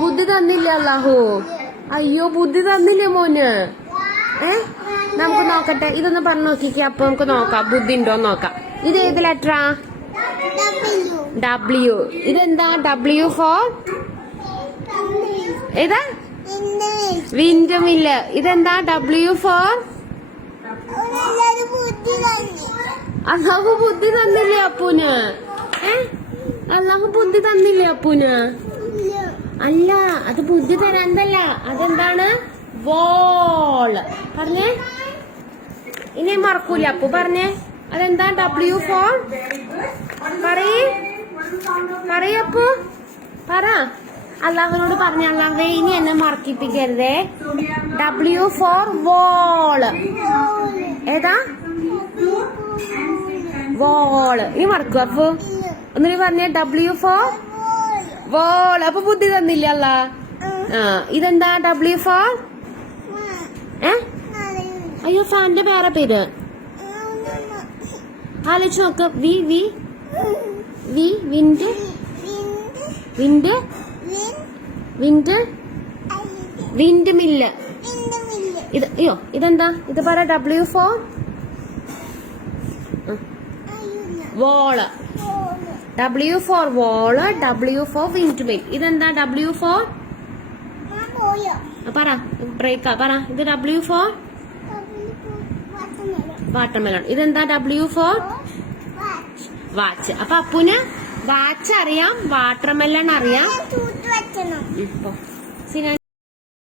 ബുദ്ധി തന്നില്ല അല്ലാഹു. അയ്യോ ബുദ്ധി തന്നില്ലേ മോന്. നമുക്ക് നോക്കട്ടെ, ഇതൊന്ന് പറഞ്ഞു നോക്കിക്കേ. അപ്പൊ നമുക്ക് നോക്കാം ബുദ്ധി ഉണ്ടോന്ന് നോക്കാം. ഇത് ഏത് ലെറ്ററാ? ഡബ്ല്യു. ഇതെന്താ? ഡബ്ല്യു ഫോർ ഏതാ? വിൻഡുമില്ല. ഇതെന്താ? ഡബ്ല്യു ഫോർ അല്ലാഹു ബുദ്ധി തന്നില്ലേ അപ്പൂന്? അല്ലാഹു ബുദ്ധി തന്നില്ലേ അപ്പൂന്? അല്ല, അത് ബുദ്ധി തരാന്തല്ല. അതെന്താണ്? വോള്. പറഞ്ഞേ, ഇനി മറക്കൂല അപ്പു. പറഞ്ഞേ, അതെന്താ? ഡബ്ല്യു ഫോർ പറയപ്പു പറ. അല്ലാഹുവിനോട് പറഞ്ഞ, അല്ലാഹേ ഇനി എന്നെ മറക്കിപ്പിക്കരുതേ. W for wall. ഏതാ? വോള്. ഇനി മറക്കൂ അപ്പു. ഒന്നിനി പറഞ്ഞേ, ഡബ്ല്യു ഫോർ വോള്. അപ്പൊ ബുദ്ധി തന്നില്ല അല്ല. ഇതെന്താ? ഡബ്ല്യു ഫോർ അയ്യോ ഫാന്റെ വേറെ പേര് ആലോചിച്ച് നോക്ക്. വി വി വി wind wind wind wind mill. ഇത് അയ്യോ ഇതെന്താ? ഇത് പറ. W for wall. W for wall. W for wind mill. ഇതെന്താ? ഡബ്ല്യു ഫോർ പറ. ബ്രേക്കാ പറ. ഇത് ഡബ്ല്യു ഫോർ വാട്ടർമെലൺ. ഇതെന്താ? W for watch. അപ്പൊ അപ്പുന് വാച്ച് അറിയാം, വാട്ടർമെലൺ അറിയാം.